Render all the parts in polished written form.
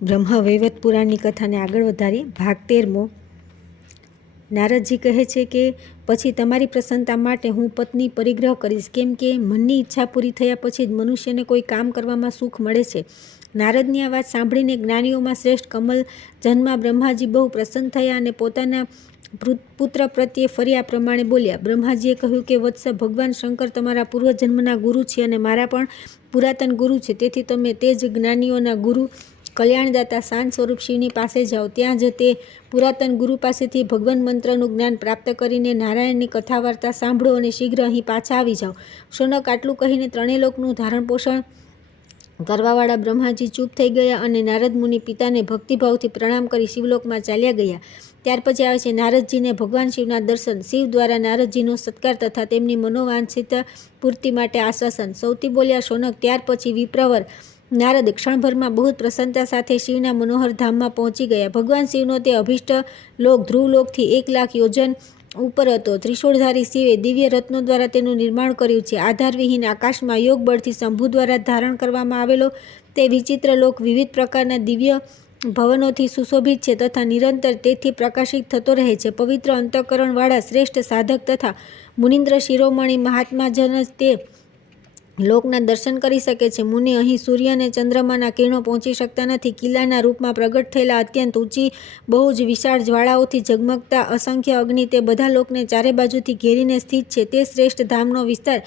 બ્રહ્મા વૈવત પુરાણની કથાને આગળ વધારી ભાગ 13મો। નારદજી કહે છે કે પછી તમારી પ્રસન્નતા માટે હું પત્ની પરિગ્રહ કરીશ, કેમ કે મનની ઈચ્છા પૂરી થયા પછી જ મનુષ્યને કોઈ કામ કરવામાં સુખ મળે છે। નારદની આ વાત સાંભળીને જ્ઞાનીઓમાં શ્રેષ્ઠ કમલ જન્મા બ્રહ્માજી બહુ પ્રસન્ન થયા અને પોતાના પુત્ર પ્રત્યે ફરી આ પ્રમાણે બોલ્યા। બ્રહ્માજીએ કહ્યું કે વત્સ, ભગવાન શંકર તમારા પૂર્વજન્મના ગુરુ છે અને મારા પણ પુરાતન ગુરુ છે, તેથી તમે તે જ જ્ઞાનીઓના ગુરુ કલ્યાણદાતા શાંત સ્વરૂપ શિવની પાસે જાઓ। ત્યાં જ તે પુરાતન ગુરુ પાસેથી ભગવાન મંત્રનું જ્ઞાન પ્રાપ્ત કરીને નારાયણની કથા વાર્તા સાંભળો અને શીઘ્ર અહીં પાછા આવી જાઓ। શૌનક આટલું કહીને ત્રણેય લોકનું ધારણ પોષણ કરવાવાળા બ્રહ્માજી ચૂપ થઈ ગયા અને નારદ મુનિ પિતાને ભક્તિભાવથી પ્રણામ કરી શિવલોકમાં ચાલ્યા ગયા। ત્યાર પછી આવે છે નારદજીને ભગવાન શિવના દર્શન, શિવ દ્વારા નારદજીનો સત્કાર તથા તેમની મનોવાંછિત પૂર્તિ માટે આશ્વાસન। સૌથી બોલ્યા શૌનક। ત્યાર પછી વિપ્રવર નારદ ક્ષણભરમાં બહુ પ્રસન્નતા સાથે શિવના મનોહર ધામમાં પહોંચી ગયા। ભગવાન શિવનો તે અભિષ્ટ લોક ધ્રુવલોકથી 1,00,000 યોજન ઉપર હતો। ત્રિશૂળધારી શિવે દિવ્ય રત્નો દ્વારા તેનું નિર્માણ કર્યું છે। આધારવિહીન આકાશમાં યોગ બળથી શંભુ દ્વારા ધારણ કરવામાં આવેલો તે વિચિત્ર લોક વિવિધ પ્રકારના દિવ્ય ભવનોથી સુશોભિત છે તથા નિરંતર તેથી પ્રકાશિત થતો રહે છે। પવિત્ર અંતઃકરણવાળા શ્રેષ્ઠ સાધક તથા મુનિન્દ્ર શિરોમણી મહાત્માજન તે લોકના દર્શન કરી શકે છે। મુનિ, અહીં સૂર્ય અને ચંદ્રમાના કિરણો પહોંચી શકતા નથી। કિલ્લાના રૂપમાં પ્રગટ થયેલા અત્યંત ઊંચી બહુ જ વિશાળ જ્વાળાઓથી ઝગમગતા અસંખ્ય અગ્નિ તે બધા લોકને ચારે બાજુથી ઘેરીને સ્થિત છે। તે શ્રેષ્ઠ ધામનો વિસ્તાર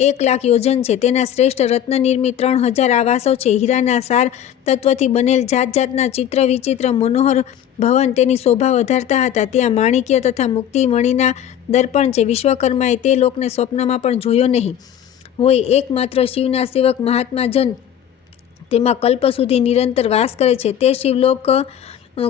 1,00,000 યોજન છે। તેના શ્રેષ્ઠ રત્ન નિર્મિત 3,000 આવાસો છે। હીરાના સાર તત્વથી બનેલ જાત જાતના ચિત્ર વિચિત્ર મનોહર ભવન તેની શોભા વધારતા હતા। ત્યાં માણિક્ય તથા મુક્તિમણીના દર્પણ છે। વિશ્વકર્માએ તે લોકને સ્વપ્નમાં પણ જોયો નહીં હોય। એકમાત્ર શિવના સેવક મહાત્માજન તેમાં કલ્પ સુધી નિરંતર વાસ કરે છે। તે શિવલોક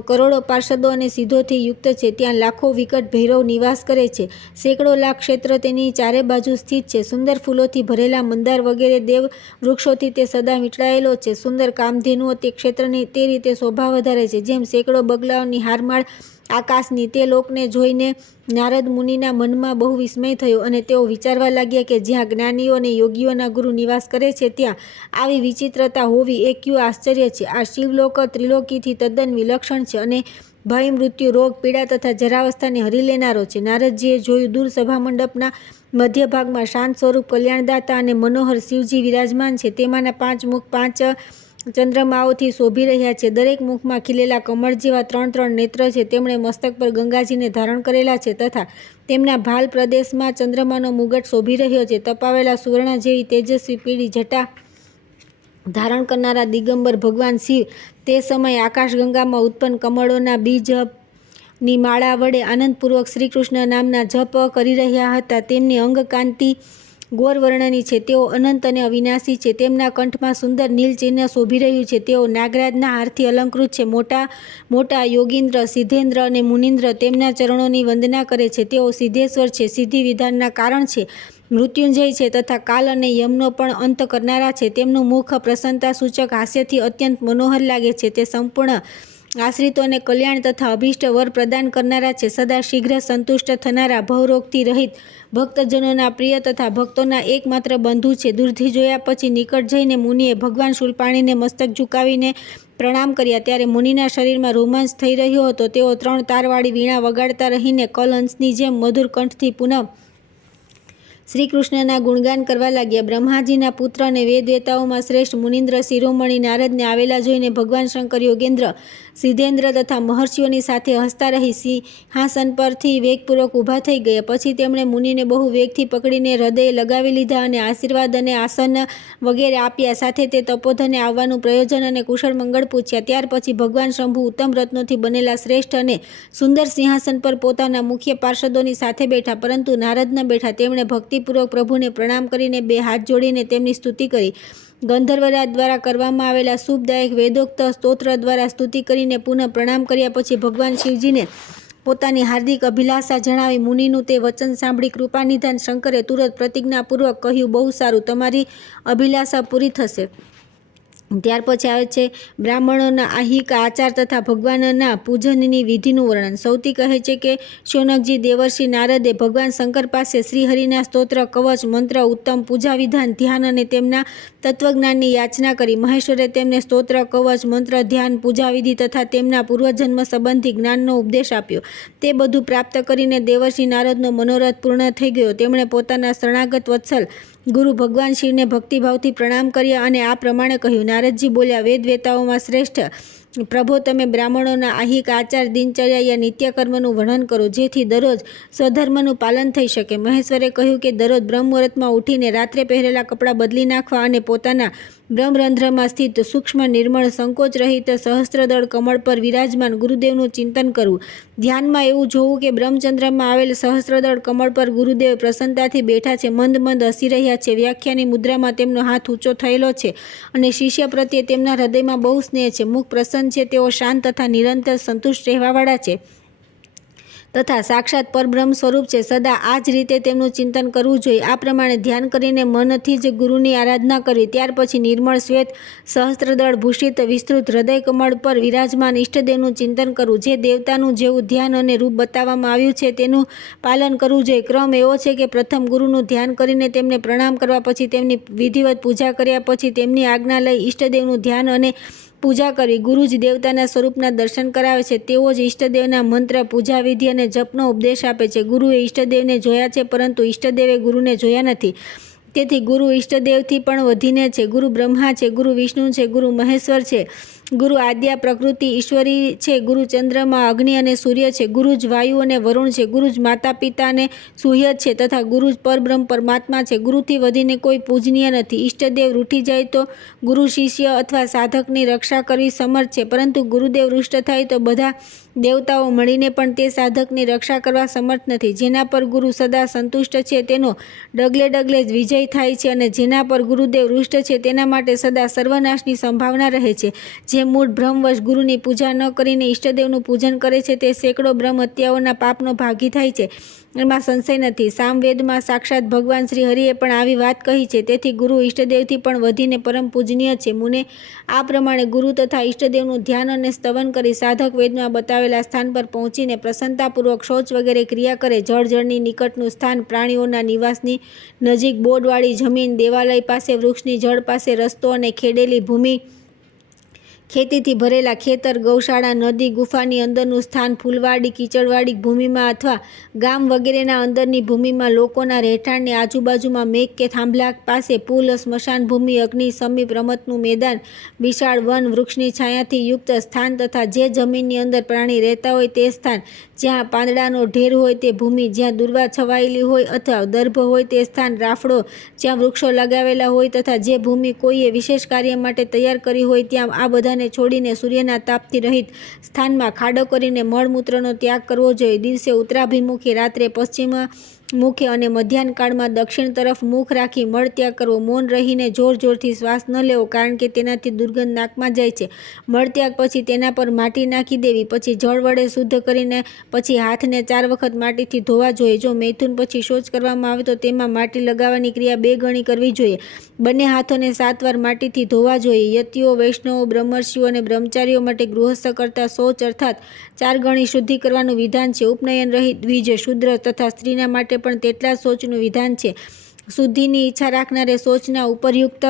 કરોડો પાર્ષદો અને સિદ્ધોથી યુક્ત છે। ત્યાં લાખો વિકટ ભૈરવ નિવાસ કરે છે। સેંકડો લાખ ક્ષેત્ર તેની ચારે બાજુ સ્થિત છે। સુંદર ફૂલોથી ભરેલા મંદાર વગેરે દેવ વૃક્ષોથી તે સદા વીંટળાયેલો છે। સુંદર કામધેનુઓ તે ક્ષેત્રની તે રીતે શોભા વધારે છે જેમ સેંકડો બગલાઓની હારમાળ આકાશની। તે લોકને જોઈને નારદ મુનિના મનમાં બહુ વિસ્મય થયો અને તેઓ વિચારવા લાગ્યા કે જ્યાં જ્ઞાનીઓ અને યોગીઓના ગુરુ નિવાસ કરે છે ત્યાં આવી વિચિત્રતા હોવી એ ક્યું આશ્ચર્ય છે। આ શિવલોક ત્રિલોકીથી તદ્દન વિલક્ષણ છે અને ભય, મૃત્યુ, રોગ, પીડા તથા જરાવસ્થાને હરી લેનારો છે। નારદજીએ જોયું, દૂર સભામંડપના મધ્ય ભાગમાં શાંત સ્વરૂપ કલ્યાણદાતા અને મનોહર શિવજી વિરાજમાન છે। તેમાંના 5 મુખ 5 ચંદ્રમાઓથી શોભી રહ્યા છે। દરેક મુખમાં ખીલેલા કમળ જેવા 3 નેત્ર છે। તેમણે મસ્તક પર ગંગાજીને ધારણ કરેલા છે તથા તેમના ભાલ પ્રદેશમાં ચંદ્રમાનો મુગટ શોભી રહ્યો છે। તપાવેલા સુવર્ણ જેવી તેજસ્વી પીળી જટા ધારણ કરનારા દિગંબર ભગવાન શિવ તે સમયે આકાશગંગામાં ઉત્પન્ન કમળોના બીજની માળા વડે આનંદપૂર્વક શ્રીકૃષ્ણ નામના જપ કરી રહ્યા હતા। તેમની અંગકાંતિ ગોરવર્ણની છે। તેઓ અનંત અને અવિનાશી છે। તેમના કંઠમાં સુંદર નીલ ચિહ્ન શોભી રહ્યું છે। તેઓ નાગરાજના હારથી અલંકૃત છે। મોટા મોટા યોગીન્દ્ર, સિદ્ધેન્દ્ર અને મુનિન્દ્ર તેમના ચરણોની વંદના કરે છે। તેઓ સિદ્ધેશ્વર છે, સિદ્ધિ વિધાનના કારણ છે, મૃત્યુંજય છે તથા કાલ અને યમનો પણ અંત કરનારા છે। તેમનું મુખ પ્રસન્નતા સૂચક હાસ્યથી અત્યંત મનોહર લાગે છે। તે સંપૂર્ણ આશ્રિતોને કલ્યાણ તથા અભિષ્ટ વર પ્રદાન કરનારા છે। સદા શીઘ્ર સંતુષ્ટ થનારા, ભવરોગથી રહિત, ભક્તજનોના પ્રિય તથા ભક્તોના એકમાત્ર બંધુ છે। દૂરથી જોયા પછી નિકટ જઈને મુનિએ ભગવાન શૂલપાણીને મસ્તક ઝુકાવીને પ્રણામ કર્યા। ત્યારે મુનિના શરીરમાં રોમાંચ થઈ રહ્યો હતો। તેઓ 3 તારવાળી વીણા વગાડતા રહીને કલહંસની જેમ મધુર કંઠથી પુનઃ શ્રીકૃષ્ણના ગુણગાન કરવા લાગ્યા। બ્રહ્માજીના પુત્ર અને વેદવેતાઓમાં શ્રેષ્ઠ મુનિન્દ્ર શિરોમણી નારદને આવેલા જોઈને ભગવાન શંકર, યોગેન્દ્ર, સિદ્ધેન્દ્ર તથા મહર્ષિઓની સાથે હસતા રહી સિંહાસન પરથી વેગપૂર્વક ઊભા થઈ ગયા। પછી તેમણે મુનિને બહુ વેગથી પકડીને હૃદયે લગાવી લીધા અને આશીર્વાદ અને આસન વગેરે આપ્યા। સાથે તે તપોધને આવવાનું પ્રયોજન અને કુશળ મંગળ પૂછ્યા। ત્યાર પછી ભગવાન શંભુ ઉત્તમ રત્નોથી બનેલા શ્રેષ્ઠ અને સુંદર સિંહાસન પર પોતાના મુખ્ય પાર્ષદોની સાથે બેઠા, પરંતુ નારદ ન બેઠા। તેમણે ભક્તિપૂર્વક પ્રભુને પ્રણામ કરીને 2 હાથ જોડીને તેમની સ્તુતિ કરી। ગંધર્વરાજ દ્વારા કરવામાં આવેલા શુભદાયક વેદોક્ત સ્તોત્ર દ્વારા સ્તુતિ કરીને પુનઃ પ્રણામ કર્યા પછી ભગવાન શિવજીને પોતાની હાર્દિક અભિલાષા જણાવી। મુનિનું તે વચન સાંભળી કૃપાનિધાન શંકરે તુરત પ્રતિજ્ઞાપૂર્વક કહ્યું, બહુ સારું, તમારી અભિલાષા પૂરી થશે। ત્યાર પછી આવે છે બ્રાહ્મણોના આહિક આચાર તથા ભગવાનના પૂજનની વિધિનું વર્ણન. સૌથી કહે છે કે શૌનકજી દેવર્ષિ નારદે ભગવાન શંકર પાસે શ્રીહરિના સ્તોત્ર, કવચ, મંત્ર, ઉત્તમ પૂજા વિધાન, ધ્યાન અને તેમના તત્વજ્ઞાનની યાચના કરી. મહેશ્વરે તેમને સ્તોત્ર, કવચ, મંત્ર, ધ્યાન, પૂજાવિધિ તથા તેમના પૂર્વજન્મ સંબંધી જ્ઞાનનો ઉપદેશ આપ્યો. તે બધું પ્રાપ્ત કરીને દેવર્ષિ નારદનો મનોરથ પૂર્ણ થઈ ગયો. તેમણે પોતાના શરણાગત વત્સલ ગુરુ ભગવાન શિવને ભક્તિભાવથી પ્રણામ કર્યા અને આ પ્રમાણે કહ્યું. નારદજી બોલ્યા, વેદ વેતાઓમાં શ્રેષ્ઠ પ્રભો, તમે બ્રાહ્મણોના આહિક આચાર, દિનચર્યા યા નિત્યકર્મનું વર્ણન કરો, જેથી દરરોજ સ્વધર્મનું પાલન થઈ શકે. મહેશ્વરે કહ્યું કે દરરોજ બ્રહ્મમુહૂર્તમાં ઉઠીને રાત્રે પહેરેલા કપડાં બદલી નાખવા અને પોતાના બ્રહ્મરંધ્રમાં સ્થિત સૂક્ષ્મ, નિર્મળ, સંકોચ રહિત સહસ્ત્રદળ કમળ પર વિરાજમાન ગુરુદેવનું ચિંતન કરવું. ધ્યાનમાં એવું જોવું કે બ્રહ્મચંદ્રમાં આવેલ સહસ્ત્રદળ કમળ પર ગુરુદેવ પ્રસન્નતાથી બેઠા છે, મંદ મંદ હસી રહ્યા છે. વ્યાખ્યાની મુદ્રામાં તેમનો હાથ ઊંચો થયેલો છે અને શિષ્ય પ્રત્યે તેમના હૃદયમાં બહુ સ્નેહ છે. મુખ પ્રસન્ન છે. તેઓ શાંત તથા નિરંતર સંતુષ્ટ રહેવાવાળા છે તથા સાક્ષાત પરબ્રહ્મ સ્વરૂપ છે. સદા આ જ રીતે તેમનું ચિંતન કરવું જોઈએ. આ પ્રમાણે ધ્યાન કરીને મનથી જ ગુરુની આરાધના કરવી. ત્યાર પછી નિર્મળ, શ્વેત, સહસ્ત્રદળ ભૂષિત, વિસ્તૃત હૃદય કમળ પર વિરાજમાન ઈષ્ટદેવનું ચિંતન કરવું. જે દેવતાનું જેવું ધ્યાન અને રૂપ બતાવવામાં આવ્યું છે તેનું પાલન કરવું જોઈએ. ક્રમ એવો છે કે પ્રથમ ગુરુનું ધ્યાન કરીને તેમને પ્રણામ કરવા, પછી તેમની વિધિવત પૂજા કર્યા, પછી તેમની આજ્ઞા લઈ ઈષ્ટદેવનું ધ્યાન અને પૂજા કરવી. ગુરુ જ દેવતાના સ્વરૂપના દર્શન કરાવે છે. તેઓ જ ઈષ્ટદેવના મંત્ર, પૂજા વિધિ અને જપનો ઉપદેશ આપે છે. ગુરુએ ઈષ્ટદેવને જોયા છે, પરંતુ ઈષ્ટદેવે ગુરુને જોયા નથી. તેથી ગુરુ ઈષ્ટદેવથી પણ વધીને છે. ગુરુ બ્રહ્મા છે, ગુરુ વિષ્ણુ છે, ગુરુ મહેશ્વર છે, ગુરુ આદ્યા પ્રકૃતિ ઈશ્વરી છે, ગુરુ ચંદ્રમાં અગ્નિ અને સૂર્ય છે, ગુરુ જ વાયુ અને વરુણ છે, ગુરુ જ માતા પિતા અને સુહૃદ છે તથા ગુરુ જ પરબ્રહ્મ પરમાત્મા છે. ગુરુથી વધીને કોઈ પૂજનીય નથી. ઈષ્ટદેવ રૂઠી જાય તો ગુરુ શિષ્ય અથવા સાધકની રક્ષા કરવી સમર્થ છે, પરંતુ ગુરુદેવ રૂષ્ટ થાય તો બધા દેવતાઓ મળીને પણ તે સાધકની રક્ષા કરવા સમર્થ નથી. જેના પર ગુરુ સદા સંતુષ્ટ છે તેનો ડગલે ડગલે જ વિજય થાય છે, અને જેના પર ગુરુદેવ રૂષ્ટ છે તેના માટે સદા સર્વનાશની સંભાવના રહે છે. જે મૂળ બ્રહ્મવશ ગુરુની પૂજા ન કરીને ઈષ્ટદેવનું પૂજન કરે છે તે સેંકડો બ્રહ્મ હત્યાઓના પાપનો ભાગી થાય છે. એમાં સંશય નથી. સામવેદમાં સાક્ષાત ભગવાન શ્રી હરિએ પણ આવી વાત કહી છે. તેથી ગુરુ ઈષ્ટદેવથી પણ વધીને પરમ પૂજનીય છે. મુને આ પ્રમાણે ગુરુ તથા ઈષ્ટદેવનું ધ્યાન અને સ્તવન કરી સાધક વેદમાં બતાવેલા સ્થાન પર પહોંચીને પ્રસન્નતાપૂર્વક શૌચ વગેરે ક્રિયા કરે. જળની નિકટનું સ્થાન, પ્રાણીઓના નિવાસની નજીક બોડવાળી જમીન, દેવાલય પાસે, વૃક્ષની જળ પાસે રસ્તો અને ખેડેલી ભૂમિ, ખેતીથી ભરેલા ખેતર, ગૌશાળા, નદી, ગુફાની અંદરનું સ્થાન, ફૂલવાડી, કીચડવાળી ભૂમિમાં અથવા ગામ વગેરેના અંદરની ભૂમિમાં, લોકોના રહેઠાણની આજુબાજુમાં, મેઘ કે થાંભલા પાસે, પુલ, સ્મશાન ભૂમિ, અગ્નિ સમીપ, રમતનું મેદાન, વિશાળ વન, વૃક્ષની છાયાથી યુક્ત સ્થાન તથા જે જમીનની અંદર પ્રાણી રહેતા હોય તે સ્થાન, જ્યાં પાંદડાનો ઢેર હોય તે ભૂમિ, જ્યાં દુર્વા છવાયેલી હોય અથવા દર્ભ હોય તે સ્થાન, રાફડો જ્યાં વૃક્ષો લગાવેલા હોય તથા જે ભૂમિ કોઈએ વિશેષ કાર્ય માટે તૈયાર કરી હોય ત્યાં આ બધાને છોડીને સૂર્યના તાપથી રહિત સ્થાનમાં ખાડો કરીને મળમૂત્રનો ત્યાગ કરવો જોઈએ. દિવસે ઉત્તરાભિમુખી, રાત્રે પશ્ચિમ મુખે અને મધ્યાહન કાળમાં દક્ષિણ તરફ મુખ રાખી મળ ત્યાગ કરવો. મૌન રહીને જોર જોરથી શ્વાસ ન લેવો, કારણ કે તેનાથી દુર્ગંધ નાકમાં જાય છે. મળ ત્યાગ પછી તેના પર માટી નાખી દેવી. પછી જળ વડે શુદ્ધ કરીને પછી હાથને 4 વખત માટીથી ધોવા જોઈએ. જો મૈથુન પછી શૌચ કરવામાં આવે તો તેમાં માટી લગાવવાની ક્રિયા 2 ગણી કરવી જોઈએ. બંને હાથોને 7 વાર માટીથી ધોવા જોઈએ. યતિઓ, વૈષ્ણવો, બ્રહ્મર્ષિઓ અને બ્રહ્મચારીઓ માટે ગૃહસ્થ કરતાં શૌચ અર્થાત 4 ગણી શુદ્ધિ કરવાનું વિધાન છે. ઉપનયન રહિત દ્વિજ, શુદ્ર તથા સ્ત્રીના માટે પણ તેટલા જ શૌચનું વિધાન છે. શુદ્ધિની ઈચ્છા રાખનારે શૌચના ઉપરયુક્ત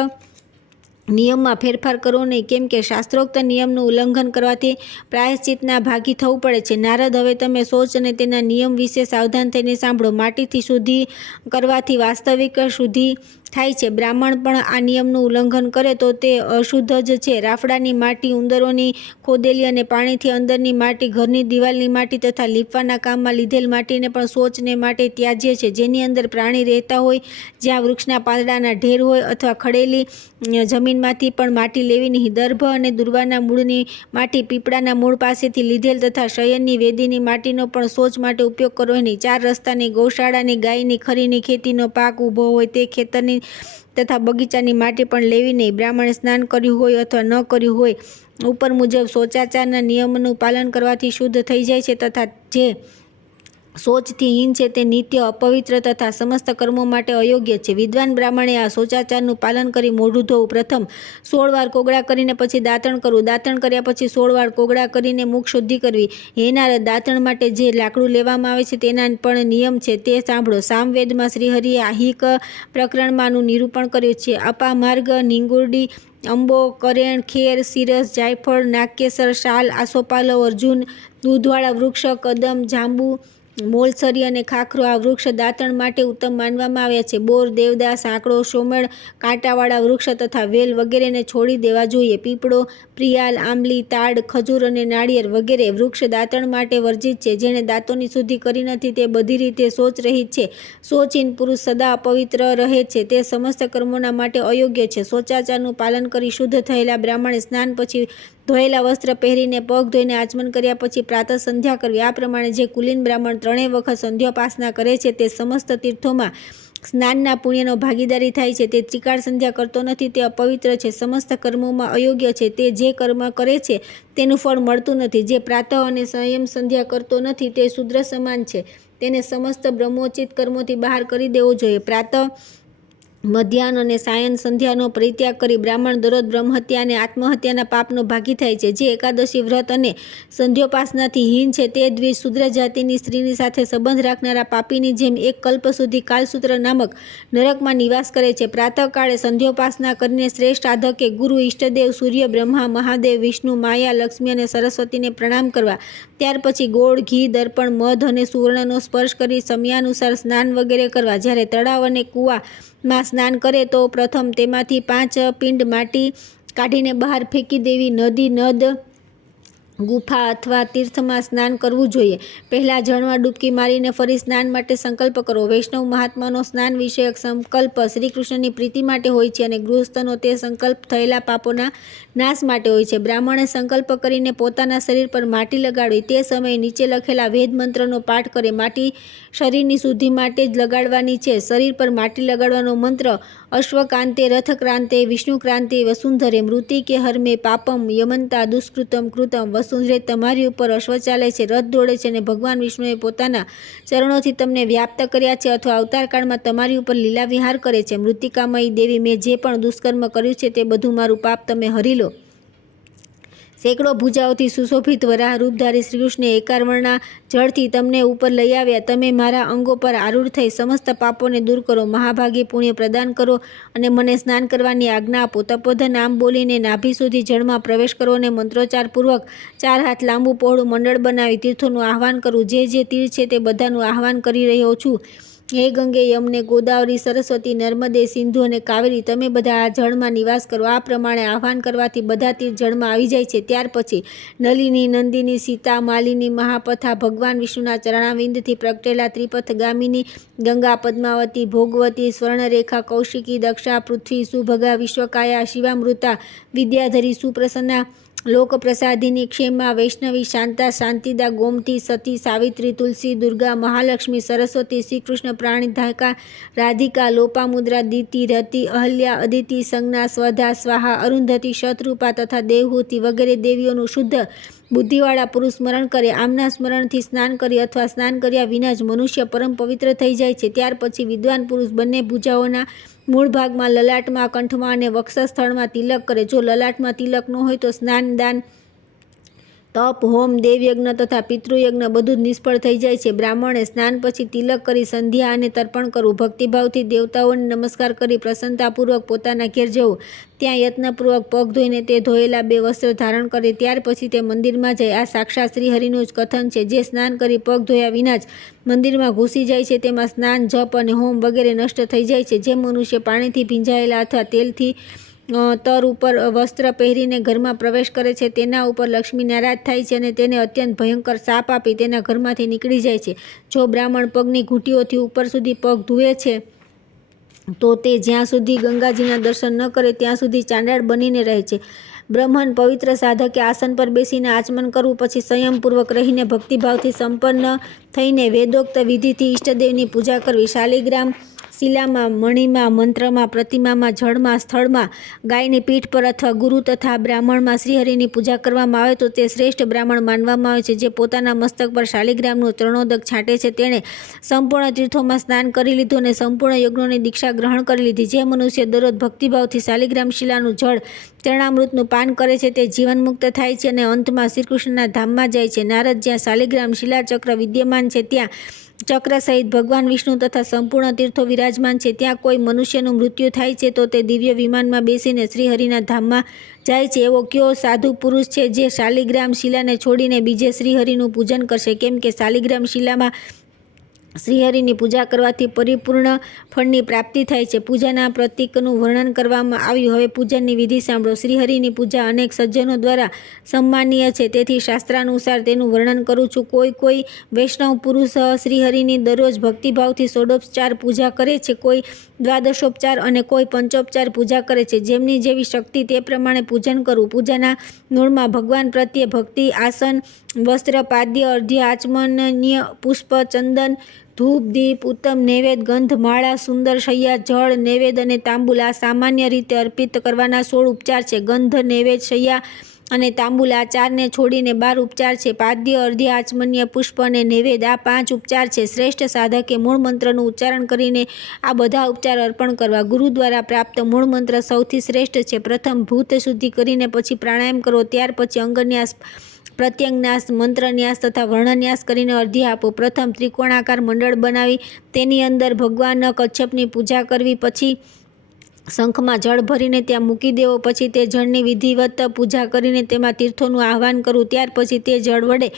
નિયમમાં ફેરફાર કરવો નહીં, કેમ કે શાસ્ત્રોક્ત નિયમનું ઉલ્લંઘન કરવાથી પ્રાયશ્ચિતના ભાગી થવું પડે છે. નારદ, હવે તમે શૌચ અને તેના નિયમ વિશે સાવધાન થઈને સાંભળો. માટીથી શુદ્ધિ કરવાથી વાસ્તવિક શુદ્ધિ થાય છે. બ્રાહ્મણ પણ આ નિયમનું ઉલ્લંઘન કરે તો તે અશુદ્ધ જ છે. રાફડાની માટી, ઉંદરોની ખોદેલી અને પાણીથી અંદરની માટી, ઘરની દિવાલની માટી તથા લીપવાના કામમાં લીધેલ માટીને પણ શૌચને માટે ત્યાજ્ય છે. જેની અંદર પ્રાણી રહેતા હોય, જ્યાં વૃક્ષના પાંદડાના ઢેર હોય અથવા ખડેલી જમીનમાંથી પણ માટી લેવી નહીં. દર્ભ અને દુર્વાના મૂળની માટી, પીપળાના મૂળ પાસેથી લીધેલ તથા શયનની વેદીની માટીનો પણ શૌચ માટે ઉપયોગ કરવો નહીં. 4 રસ્તાની, ગૌશાળાની, ગાયની ખરીની, ખેતીનો પાક ઊભો હોય તે ખેતરની તથા બગીચાની માટી પણ લેવી નહીં. બ્રાહ્મણે સ્નાન કર્યું હોય અથવા ન કર્યું હોય, ઉપર મુજબ શૌચાચારના નિયમનું પાલન કરવાથી શુદ્ધ થઈ જાય છે તથા જે શૌચથી હીન છે તે નિત્ય અપવિત્ર તથા સમસ્ત કર્મો માટે અયોગ્ય છે. વિદ્વાન બ્રાહ્મણે આ શૌચાચારનું પાલન કરી મોઢું ધોવું. પ્રથમ 16 વાર કોગળા કરીને પછી દાંતણ કરવું. દાંતણ કર્યા પછી 16 વાર કોગળા કરીને મુખ શુદ્ધિ કરવી. હે નારદ, દાંતણ માટે જે લાકડું લેવામાં આવે છે તેના પણ નિયમ છે તે સાંભળો. સામવેદમાં શ્રીહરિએ આહિક પ્રકરણમાં આનું નિરૂપણ કર્યું છે. અપામાર્ગ, નિંગુરડી, અંબો, કરેણ, ખેર, સિરસ, જાયફળ, નાગકેસર, શાલ, આસોપાલવ, અર્જુન, દૂધવાળા વૃક્ષ, કદમ, જાંબુ, મોલસરી અને ખાખરો આ વૃક્ષ દાંતણ માટે ઉત્તમ માનવામાં આવ્યા છે. બોર, દેવદાસ, આંકડો, સોમેળ, કાંટાવાળા વૃક્ષ તથા વેલ વગેરેને છોડી દેવા જોઈએ. પીપળો, પ્રિયાલ, આંબલી, તાડ, ખજૂર અને નાળિયેર વગેરે વૃક્ષ દાંતણ માટે વર્જિત છે. જેણે દાંતોની શુદ્ધિ કરી નથી તે બધી રીતે શૌચ રહિત છે. શૌચહીન પુરુષ સદા અપવિત્ર રહે છે. તે સમસ્ત કર્મોના માટે અયોગ્ય છે. શૌચાચારનું પાલન કરી શુદ્ધ થયેલા બ્રાહ્મણે સ્નાન પછી ધોયેલા વસ્ત્ર પહેરીને પગ ધોઈને આચમન કર્યા પછી પ્રાતઃ સંધ્યા કરવી. આ પ્રમાણે જે કુલીન બ્રાહ્મણ 3 વખત સંધ્યોપાસના કરે છે તે સમસ્ત તીર્થોમાં સ્નાનના પુણ્યનો ભાગીદારી થાય છે. તે ત્રિકાળ સંધ્યા કરતો નથી તે અપવિત્ર છે. સમસ્ત કર્મોમાં અયોગ્ય છે. તે જે કર્મ કરે છે તેનું ફળ મળતું નથી. જે પ્રાતઃ અને સંયમ સંધ્યા કરતો નથી તે શૂદ્ર સમાન છે. તેને સમસ્ત બ્રહ્મોચિત કર્મોથી બહાર કરી દેવો જોઈએ. પ્રાતઃ, મધ્યાહન અને સાયન સંધ્યાનો પરિત્યાગ કરી બ્રાહ્મણ દરરોજ બ્રહ્મહત્યા અને આત્મહત્યાના પાપનો ભાગી થાય છે. જે એકાદશી વ્રત અને સંધ્યોપાસનાથી હીન છે તે દ્વિજ શુદ્ર જાતિની સ્ત્રીની સાથે સંબંધ રાખનારા પાપીની જેમ એક કલ્પ સુધી કાલસૂત્ર નામક નરકમાં નિવાસ કરે છે. પ્રાતઃકાળે સંધ્યોપાસના કરીને શ્રેષ્ઠ સાધકે ગુરુ, ઇષ્ટદેવ, સૂર્ય, બ્રહ્મા, મહાદેવ, વિષ્ણુ, માયા, લક્ષ્મી અને સરસ્વતીને પ્રણામ કરવા. ત્યાર પછી ગોળ, ઘી, દર્પણ, મધ અને સુવર્ણનો સ્પર્શ કરી સમયાનુસાર સ્નાન વગેરે કરવા. જ્યારે તળાવ અને કૂવામાં સ્નાન કરે તો પ્રથમ તેમાંથી 5 પિંડ માટી કાઢીને બહાર ફેંકી દેવી. નદી, નદ, ગુફા અથવા તીર્થમાં સ્નાન કરવું જોઈએ. પહેલાં જળમાં ડૂબકી મારીને ફરી સ્નાન માટે સંકલ્પ કરો. વૈષ્ણવ મહાત્માનો સ્નાન વિષયક સંકલ્પ શ્રીકૃષ્ણની પ્રીતિ માટે હોય છે અને ગૃહસ્થનો તે સંકલ્પ થયેલા પાપોના નાશ માટે હોય છે. બ્રાહ્મણે સંકલ્પ કરીને પોતાના શરીર પર માટી લગાડવી. તે સમયે નીચે લખેલા વેદ મંત્રનો પાઠ કરે. માટી શરીરની શુદ્ધિ માટે જ લગાડવાની છે. શરીર પર માટી લગાડવાનો મંત્ર અશ્વકાંતે, રથક્રાંતે, વિષ્ણુક્રાંતે, વસુંધરે, મૃતિકે હરમે, પાપમ, યમંતા, દુષ્કૃતમ, કૃતમ, વસુંધરે તમારી ઉપર અશ્વ ચાલે છે, રથ દોડે છે અને ભગવાન વિષ્ણુએ પોતાના ચરણોથી તમને વ્યાપ્ત કર્યા છે અથવા અવતારકાળમાં તમારી ઉપર લીલા વિહાર કરે છે. મૃતિકામયી દેવી, મેં જે પણ દુષ્કર્મ કર્યું છે તે બધું મારું પાપ તમે હરી લો. સેંકડો ભુજાઓથી સુશોભિત વરાહ રૂપધારી શ્રીકૃષ્ણે એકાવર્ણા જળથી તમને ઉપર લઈ આવ્યા. તમે મારા અંગો પર આરૂઢ થઈ સમસ્ત પાપોને દૂર કરો, મહાભાગી પુણ્ય પ્રદાન કરો અને મને સ્નાન કરવાની આજ્ઞા આપો. તપોધન આમ બોલીને નાભી સુધી જળમાં પ્રવેશ કરો અને મંત્રોચ્ચાર પૂર્વક 4 હાથ લાંબુ પહોળું મંડળ બનાવી તીર્થોનું આહ્વાન કરવું. જે તીર્થ છે તે બધાનું આહ્વાન કરી રહ્યો છું. હે ગંગે, યમને, ગોદાવરી, સરસ્વતી, નર્મદે, સિંધુ અને કાવેરી, તમે બધા આ જળમાં નિવાસ કરો. આ પ્રમાણે આહ્વાન કરવાથી બધા તીર્થ જળમાં આવી જાય છે. ત્યાર પછી નલિની, નંદિની, સીતા, માલિની, મહાપથા, ભગવાન વિષ્ણુના ચરણાવિંદથી પ્રગટેલા ત્રિપથગામિની, ગંગા, પદ્માવતી, ભોગવતી, સ્વર્ણરેખા, કૌશિકી, દક્ષા, પૃથ્વી, સુભગા, વિશ્વકાયા, શિવામૃતા, વિદ્યાધરી, સુપ્રસન્ના, લોકપ્રસાદિની, ક્ષેમા, વૈષ્ણવી, શાંતા, શાંતિદા, ગોમતી, સતી, સાવિત્રી, તુલસી, દુર્ગા, મહાલક્ષ્મી, સરસ્વતી, શ્રીકૃષ્ણ, પ્રાણિધાયકા, રાધિકા, લોપામુદ્રા, દીતિ, રતિ, અહલ્યા, અદિતિ, સંજ્ઞા, સ્વધા, સ્વાહા, અરુંધતી, શતરૂપા તથા દેવહૂતિ વગેરે દેવીઓનું શુદ્ધ બુદ્ધિવાળા પુરુષ સ્મરણ કરે. આમના સ્મરણથી સ્નાન કરી અથવા સ્નાન કર્યા વિના જ મનુષ્ય પરમ પવિત્ર થઈ જાય છે. ત્યાર પછી વિદ્વાન પુરુષ બંને ભુજાઓના મૂળ ભાગમાં, લલાટમાં, કંઠમાં અને વક્ષસ્થળમાં તિલક કરે. જો લલાટમાં તિલક ન હોય તો સ્નાન, દાન, તપ, હોમ, દેવયજ્ઞ તથા પિતૃયજ્ઞ બધું જ નિષ્ફળ થઈ જાય છે. બ્રાહ્મણે સ્નાન પછી તિલક કરી સંધ્યા અને તર્પણ કરવું. ભક્તિભાવથી દેવતાઓને નમસ્કાર કરી પ્રસન્નતાપૂર્વક પોતાના ઘેર જવું. ત્યાં યત્નપૂર્વક પગ ધોઈને તે ધોયેલા 2 વસ્ત્ર ધારણ કરે. ત્યાર પછી તે મંદિરમાં જાય. આ સાક્ષાત શ્રીહરિનું જ કથન છે. જે સ્નાન કરી પગ ધોયા વિના જ મંદિરમાં ઘૂસી જાય છે તેમાં સ્નાન, જપ અને હોમ વગેરે નષ્ટ થઈ જાય છે. જે મનુષ્ય પાણીથી ભીંજાયેલા અથવા તેલથી તર ઉપર વસ્ત્ર પહેરીને ઘરમાં પ્રવેશ કરે છે તેના ઉપર લક્ષ્મી નારાજ થાય છે અને તેને અત્યંત ભયંકર શાપ આપી તેના ઘરમાંથી નીકળી જાય છે. જો બ્રાહ્મણ પગની ઘૂંટીઓથી ઉપર સુધી પગ ધુએ છે તો તે જ્યાં સુધી ગંગાજીના દર્શન ન કરે ત્યાં સુધી ચાંડાળ બનીને રહે છે. બ્રહ્મન પવિત્ર સાધકે આસન પર બેસીને આચમન કરવું. પછી સંયમપૂર્વક રહીને ભક્તિભાવથી સંપન્ન થઈને વેદોક્ત વિધિથી ઈષ્ટદેવની પૂજા કરવી. શાલિગ્રામ, શિલામાં, મણિમાં, મંત્રમાં, પ્રતિમામાં, જળમાં, સ્થળમાં, ગાયની પીઠ પર અથવા ગુરુ તથા બ્રાહ્મણમાં શ્રીહરિની પૂજા કરવામાં આવે તો તે શ્રેષ્ઠ બ્રાહ્મણ માનવામાં આવે છે. જે પોતાના મસ્તક પર શાલિગ્રામનું તૃણોદક છાંટે છે તેણે સંપૂર્ણ તીર્થોમાં સ્નાન કરી લીધું અને સંપૂર્ણ યજ્ઞોની દીક્ષા ગ્રહણ કરી લીધી. જે મનુષ્ય દરરોજ ભક્તિભાવથી શાલિગ્રામ શિલાનું જળ ચરણામૃતનું પાન કરે છે તે જીવનમુક્ત થાય છે અને અંતમાં શ્રીકૃષ્ણના ધામમાં જાય છે. નારદ, જ્યાં શાલિગ્રામ શિલાચક્ર વિદ્યમાન છે ત્યાં ચક્ર સહિત ભગવાન વિષ્ણુ તથા સંપૂર્ણ તીર્થો વિરાજમાન છે. ત્યાં કોઈ મનુષ્યનું મૃત્યુ થાય છે તો તે દિવ્ય વિમાનમાં બેસીને શ્રીહરિના ધામમાં જાય છે. એવો કયો સાધુ પુરુષ છે જે શાલિગ્રામ શિલાને છોડીને બીજે શ્રીહરિનું પૂજન કરશે? કેમ કે શાલિગ્રામ શિલામાં શ્રીહરિની પૂજા કરવાથી પરિપૂર્ણ ફળની પ્રાપ્તિ થાય છે. પૂજાના પ્રતીકનું વર્ણન કરવામાં આવ્યું. હવે પૂજનની વિધિ સાંભળો. શ્રીહરિની પૂજા અનેક સજ્જનો દ્વારા સન્માનીય છે, તેથી શાસ્ત્રાનુસાર તેનું વર્ણન કરું છું. કોઈ વૈષ્ણવ પુરુષ શ્રીહરિની દરરોજ ભક્તિભાવથી ષોડશોપચાર પૂજા કરે છે, કોઈ દ્વાદશોપચાર અને કોઈ પંચોપચાર પૂજા કરે છે. જેમની જેવી શક્તિ તે પ્રમાણે પૂજન કરવું. પૂજાના મૂળમાં ભગવાન પ્રત્યે ભક્તિ, આસન, વસ્ત્ર, પાદ્ય, અર્ધ્ય, આચમનીય પુષ્પ, ચંદન, ધૂપ, દીપ, ઉત્તમ નૈવેદ્ય, ગંધ, માળા, સુંદર શૈયા, જળ, નૈવેદ્ય અને તાંબુલ આ સામાન્ય રીતે અર્પિત કરવાના 16 ઉપચાર છે. ગંધ, નૈવેદ્ય, શૈયા અને તાંબુલ આ 4ને છોડીને 12 ઉપચાર છે. પાદ્ય, અર્ધ્ય, આચમનીય પુષ્પ અને નૈવેદ્ય આ 5 ઉપચાર છે. શ્રેષ્ઠ સાધકે મૂળ મંત્રનું ઉચ્ચારણ કરીને આ બધા ઉપચાર અર્પણ કરવા. ગુરુ દ્વારા પ્રાપ્ત મૂળ મંત્ર સૌથી શ્રેષ્ઠ છે. પ્રથમ ભૂત શુદ્ધિ કરીને પછી પ્રાણાયામ કરો. ત્યાર પછી અંગન્યાસ, પ્રત્યંગન્યાસ, મંત્રન્યાસ તથા વર્ણન્યાસ કરીને અર્ધ્ય આપો. પ્રથમ ત્રિકોણાકાર મંડળ બનાવી તેની અંદર ભગવાન કચ્છપની પૂજા કરવી. પછી શંખમાં જળ ભરીને ત્યાં મૂકી દેવો. પછી તે જળની વિધિવત પૂજા કરીને તેમાં તીર્થોનું આહવાન કરવું. ત્યાર પછી તે જળ વડે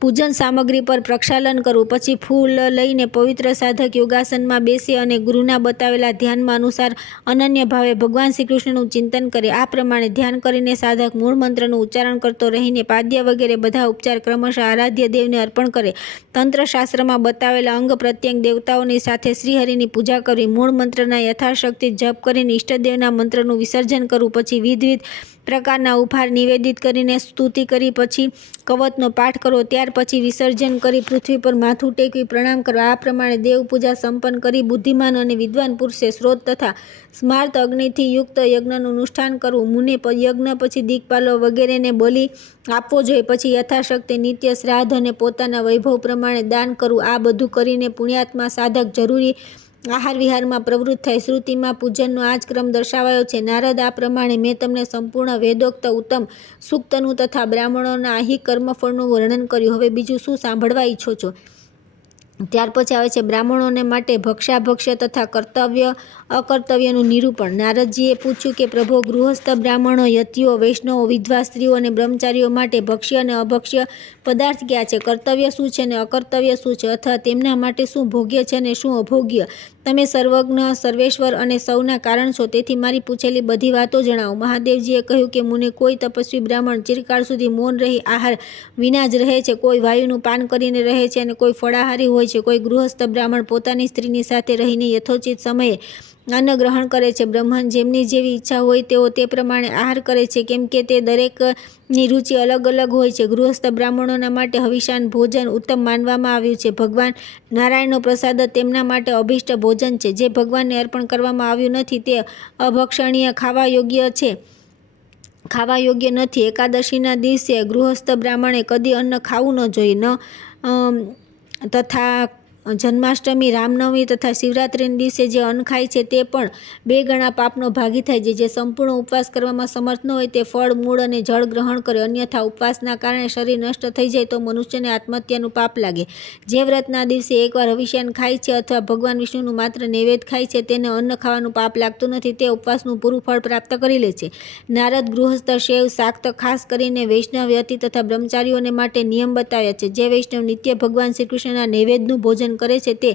પૂજન સામગ્રી પર પ્રક્ષાલન કરવું. પછી ફૂલ લઈને પવિત્ર સાધક યોગાસનમાં બેસે અને ગુરુના બતાવેલા ધ્યાનમાં અનુસાર અનન્ય ભાવે ભગવાન શ્રીકૃષ્ણનું ચિંતન કરે. આ પ્રમાણે ધ્યાન કરીને સાધક મૂળ મંત્રનું ઉચ્ચારણ કરતો રહીને પાદ્ય વગેરે બધા ઉપચાર ક્રમશઃ આરાધ્ય દેવને અર્પણ કરે. તંત્રશાસ્ત્રમાં બતાવેલા અંગ પ્રત્યંગ દેવતાઓની સાથે શ્રીહરિની પૂજા કરવી. મૂળ મંત્રના યથાશક્તિ જપ કરીને ઈષ્ટદેવના મંત્રનું વિસર્જન કરવું. પછી વિવિધ પ્રકારના ઉપહાર નિવેદિત કરીને સ્તુતિ કરી પછી કવચનો પાઠ કરવો. ત્યાર પછી વિસર્જન કરી પૃથ્વી પર માથું ટેકવી પ્રણામ કરવા. આ પ્રમાણે દેવ પૂજા સંપન્ન કરી બુદ્ધિમાન અને વિદ્વાન પુરુષે સ્રોત તથા સ્માર્ત અગ્નિથી યુક્ત યજ્ઞનું અનુષ્ઠાન કરવું. મુને યજ્ઞ પછી દીકપાલો વગેરેને બલિ આપવો જોઈએ. પછી યથાશક્તિ નિત્ય શ્રાદ્ધ અને પોતાના વૈભવ પ્રમાણે દાન કરવું. આ બધું કરીને પુણ્યાત્મા સાધક જરૂરી આહાર વિહારમાં પ્રવૃત્ત થાય. શ્રુતિમાં પૂજનનો આ જ ક્રમ દર્શાવાયો છે. નારદ, આ પ્રમાણે મેં તમને સંપૂર્ણ વેદોક્ત ઉત્તમ સૂક્તનું તથા બ્રાહ્મણોના આહિ કર્મફળનું વર્ણન કર્યું. હવે બીજું શું સાંભળવા ઈચ્છો છો? ત્યાર પછી આવે છે બ્રાહ્મણોને માટે ભક્ષ્યાભક્ષ્ય તથા કર્તવ્ય અકર્તવ્યનું નિરૂપણ. નારદજીએ પૂછ્યું કે પ્રભો, ગૃહસ્થ બ્રાહ્મણો, યતિઓ, વૈષ્ણવો, વિધવા સ્ત્રીઓ અને બ્રહ્મચારીઓ માટે ભક્ષ્ય અને અભક્ષ્ય પદાર્થ ક્યાં છે? કર્તવ્ય શું છે અને અકર્તવ્ય શું છે? અથવા તેમના માટે શું ભોગ્ય છે અને શું અભોગ્ય? તમે સર્વજ્ઞ, સર્વેશ્વર અને સૌના કારણ છો, તેથી મારી પૂછેલી બધી વાતો જણાવો. મહાદેવજીએ કહ્યું કે મુને, કોઈ તપસ્વી બ્રાહ્મણ ચિરકાળ સુધી મૌન રહી આહાર વિના જ રહે છે, કોઈ વાયુનું પાન કરીને રહે છે અને કોઈ ફળાહારી હોય છે. કોઈ ગૃહસ્થ બ્રાહ્મણ પોતાની સ્ત્રીની સાથે રહીને યથોચિત સમયે અન્ન ગ્રહણ કરે છે. બ્રહ્મણ જેમની જેવી ઈચ્છા હોય તેઓ તે પ્રમાણે આહાર કરે છે, કેમ કે તે દરેકની રુચિ અલગ અલગ હોય છે. ગૃહસ્થ બ્રાહ્મણોના માટે હવિષાન ભોજન ઉત્તમ માનવામાં આવ્યું છે. ભગવાન નારાયણનો પ્રસાદ તેમના માટે અભિષ્ટ ભોજન છે. જે ભગવાનને અર્પણ કરવામાં આવ્યું નથી તે અભક્ષણીય, ખાવા યોગ્ય નથી. એકાદશીના દિવસે ગૃહસ્થ બ્રાહ્મણે કદી અન્ન ખાવું ન જોઈએ. તથા જન્માષ્ટમી, રામનવમી તથા શિવરાત્રિના દિવસે જે અન્ન ખાય છે તે પણ 2 ગણા પાપનો ભાગી થાય છે. જે સંપૂર્ણ ઉપવાસ કરવામાં સમર્થ ન હોય તે ફળ, મૂળ અને જળ ગ્રહણ કરે. અન્યથા ઉપવાસના કારણે શરીર નષ્ટ થઈ જાય તો મનુષ્યને આત્મહત્યાનું પાપ લાગે. જે વ્રતના દિવસે એકવાર હવિષ્યાન ખાય છે અથવા ભગવાન વિષ્ણુનું માત્ર નૈવેદ્ય ખાય છે તેને અન્ન ખાવાનું પાપ લાગતું નથી. તે ઉપવાસનું પૂરું ફળ પ્રાપ્ત કરી લે છે. નારદ ગૃહસ્થ શૈવ શાક્ત ખાસ કરીને વૈષ્ણવ, યતિ તથા બ્રહ્મચારીઓને માટે નિયમ બતાવ્યા છે. જે વૈષ્ણવ નિત્ય ભગવાન શ્રીકૃષ્ણના નૈવેદ્યનું ભોજન કરે છે તે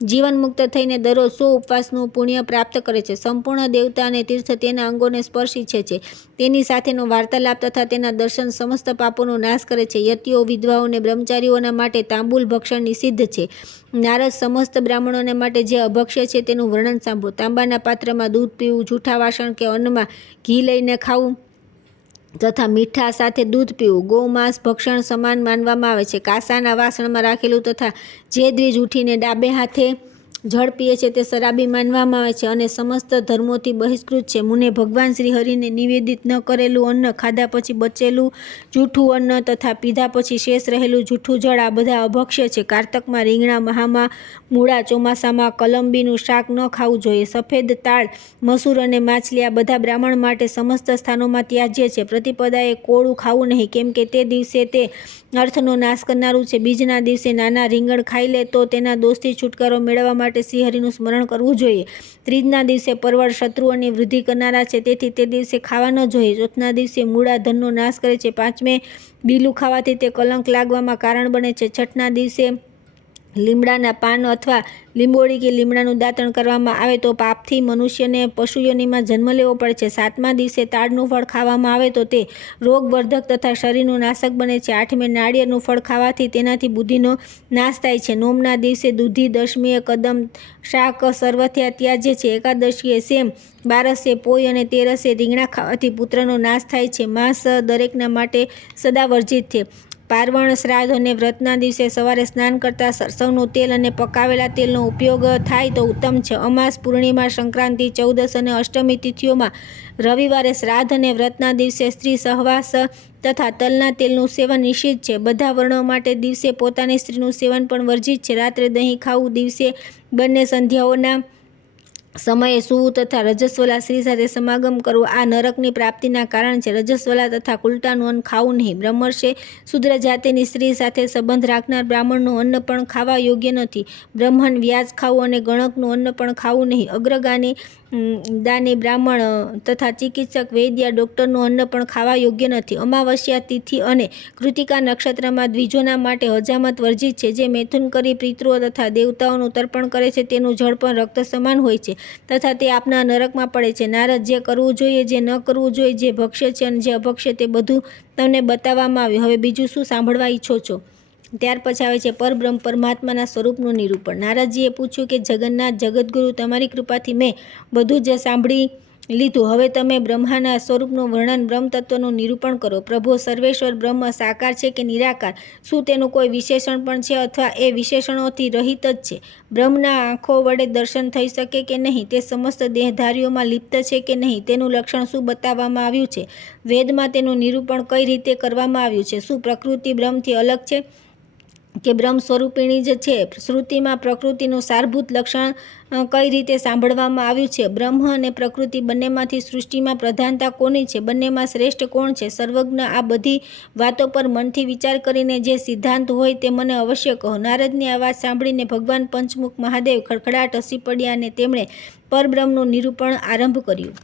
જીવન મુક્ત થઈને દરરોજ 100 ઉપવાસનું પુણ્ય પ્રાપ્ત કરે છે. સંપૂર્ણ દેવતા અને તીર્થ તેના અંગોને સ્પર્શ ઈચ્છે છે. તેની સાથેનો વાર્તાલાપ તથા તેના દર્શન સમસ્ત પાપોનો નાશ કરે છે. યતિઓ, વિધવાઓ અને બ્રહ્મચારીઓના માટે તાંબુલ ભક્ષણ નિષિદ્ધ છે. નારદ, સમસ્ત બ્રાહ્મણોને માટે જે અભક્ષ્ય છે તેનું વર્ણન સાંભળો. તાંબાના પાત્રમાં દૂધ પીવું, જૂઠા વાસણ કે અન્નમાં ઘી લઈને ખાવું તથા મીઠા સાથે દૂધ પીવું ગૌમાંસ ભક્ષણ સમાન માનવામાં આવે છે. કાંસાના વાસણમાં રાખેલું તથા જે દ્વિજ ઉઠીને ડાબે હાથે જળ પીએ છે તે શરાબી માનવામાં આવે છે અને સમસ્ત ધર્મોથી બહિષ્કૃત છે. મુને ભગવાન શ્રી હરિને નિવેદિત ન કરેલું અન્ન, ખાધા પછી બચેલું જૂઠું અન્ન તથા પીધા પછી શેષ રહેલું જૂઠું જળ આ બધા અભક્ષ્ય છે. કારતકમાં રીંગણા, મહામાં મૂળા, ચોમાસામાં કલંબીનું શાક ન ખાવું જોઈએ. સફેદ તાળ, મસૂર અને માછલી આ બધા બ્રાહ્મણ માટે સમસ્ત સ્થાનોમાં ત્યાજ્ય છે. પ્રતિપદાએ કોળું ખાવું નહીં, કેમ કે તે દિવસે તે અર્થનો નાશ કરનારું છે. બીજના દિવસે નાના રીંગણ ખાઈ લે તો તેના દોષથી છુટકારો મેળવવા માટે શ્રીહરિનું સ્મરણ કરવું જોઈએ. ત્રીજના દિવસે પરવળ શત્રુઓની વૃદ્ધિ કરનારા છે, તેથી તે દિવસે ખાવા ન જોઈએ. ચોથના દિવસે મૂળા ધનનો નાશ કરે છે. પાંચમે બીલું ખાવાથી તે કલંક લાગવામાં કારણ બને છે. છઠ્ઠના દિવસે લીમડાના પાન અથવા લીંબોળી કે લીમડાનું દાંતણ કરવામાં આવે તો પાપથી મનુષ્યને પશુ યોનિમાં જન્મ લેવો પડે છે. સાતમા દિવસે તાડનું ફળ ખાવામાં આવે તો તે રોગવર્ધક તથા શરીરનું નાશક બને છે. આઠમે નાળિયેરનું ફળ ખાવાથી તેનાથી બુદ્ધિનો નાશ થાય છે. નવમના દિવસે દૂધી, દશમીએ કદમ શાક સર્વથા ત્યાજ્ય છે. એકાદશીએ સેમ, બારસે પોઈ અને તેરસે રીંગણા ખાવાથી પુત્રનો નાશ થાય છે. માંસ દરેકના માટે સદા વર્જિત છે. પારવણ, શ્રાદ્ધ અને વ્રતના દિવસે સવારે સ્નાન કરતાં સરસવનું તેલ અને પકાવેલા તેલનો ઉપયોગ થાય તો ઉત્તમ છે. અમાસ, પૂર્ણિમા, સંક્રાંતિ, ચૌદસ અને અષ્ટમી તિથિઓમાં રવિવારે શ્રાદ્ધ અને વ્રતના દિવસે સ્ત્રી સહવાસ તથા તલના તેલનું સેવન નિષિદ્ધ છે. બધા વર્ણો માટે દિવસે પોતાની સ્ત્રીનું સેવન પણ વર્જિત છે. રાત્રે દહીં ખાવું, દિવસે બંને સંધ્યાઓના સમયે સૂવું તથા રજસ્વલા સ્ત્રી સાથે સમાગમ કરવો આ નરકની પ્રાપ્તિના કારણ છે. રજસ્વલા તથા કુલટાનું અન્ન ખાવું નહીં. બ્રહ્મર્ષે શુદ્ર જાતિની સ્ત્રી સાથે સંબંધ રાખનાર બ્રાહ્મણનું અન્ન પણ ખાવા યોગ્ય નથી. બ્રહ્મણ વ્યાજ ખાવું અને ગણકનું અન્ન પણ ખાવું નહીં. અગ્રગાની દાની બ્રાહ્મણ તથા ચિકિત્સક, વૈદ્ય, ડોક્ટરનું અન્ન પણ ખાવા યોગ્ય નથી. અમાવસ્યા તિથિ અને કૃતિકા નક્ષત્રમાં દ્વિજોના માટે હજામત વર્જિત છે. જે મૈથુન કરી પિતૃઓ તથા દેવતાઓનું તર્પણ કરે છે તેનું જળ પણ રક્ત સમાન હોય છે તથા તે આપના નરકમાં પડે છે. નારદ, જે કરવું જોઈએ, જે ન કરવું જોઈએ, જે ભક્ષ્ય છે અને જે અભક્ષ્ય તે બધું તમને બતાવવામાં આવ્યું. હવે બીજું શું સાંભળવા ઈચ્છો છો? ત્યાર પછી આવે છે પરબ્રહ્મ પરમાત્માના સ્વરૂપનું નિરૂપણ. નારદજીએ પૂછ્યું કે જગન્નાથ જગદગુરુ, તમારી કૃપાથી મેં બધું જ સાંભળી લીધું. હવે તમે બ્રહ્માના સ્વરૂપનું વર્ણન, બ્રહ્મ તત્વનું નિરૂપણ કરો. પ્રભો, સર્વેશ્વર બ્રહ્મ સાકાર છે કે નિરાકાર? શું તેનું કોઈ વિશેષણ પણ છે અથવા એ વિશેષણોથી રહિત જ છે? બ્રહ્મના આંખો વડે દર્શન થઈ શકે કે નહીં? તે સમસ્ત દેહધારીઓમાં લિપ્ત છે કે નહીં? તેનું લક્ષણ શું બતાવવામાં આવ્યું છે? વેદમાં તેનું નિરૂપણ કઈ રીતે કરવામાં આવ્યું છે? શું પ્રકૃતિ બ્રહ્મથી અલગ છે કે બ્રહ્મ સ્વરૂપિણી જ છે? શ્રુતિમાં પ્રકૃતિનું સારભૂત લક્ષણ કઈ રીતે સાંભળવામાં આવ્યું છે? બ્રહ્મ અને પ્રકૃતિ બંનેમાંથી સૃષ્ટિમાં પ્રધાનતા કોની છે? બંનેમાં શ્રેષ્ઠ કોણ છે? સર્વજ્ઞ, આ બધી વાતો પર મનથી વિચાર કરીને જે સિદ્ધાંત હોય તે મને અવશ્ય કહો. નારદની આ વાત સાંભળીને ભગવાન પંચમુખ મહાદેવ ખડખડાટ હસી પડ્યા અને તેમણે પરબ્રહ્મનું નિરૂપણ આરંભ કર્યું.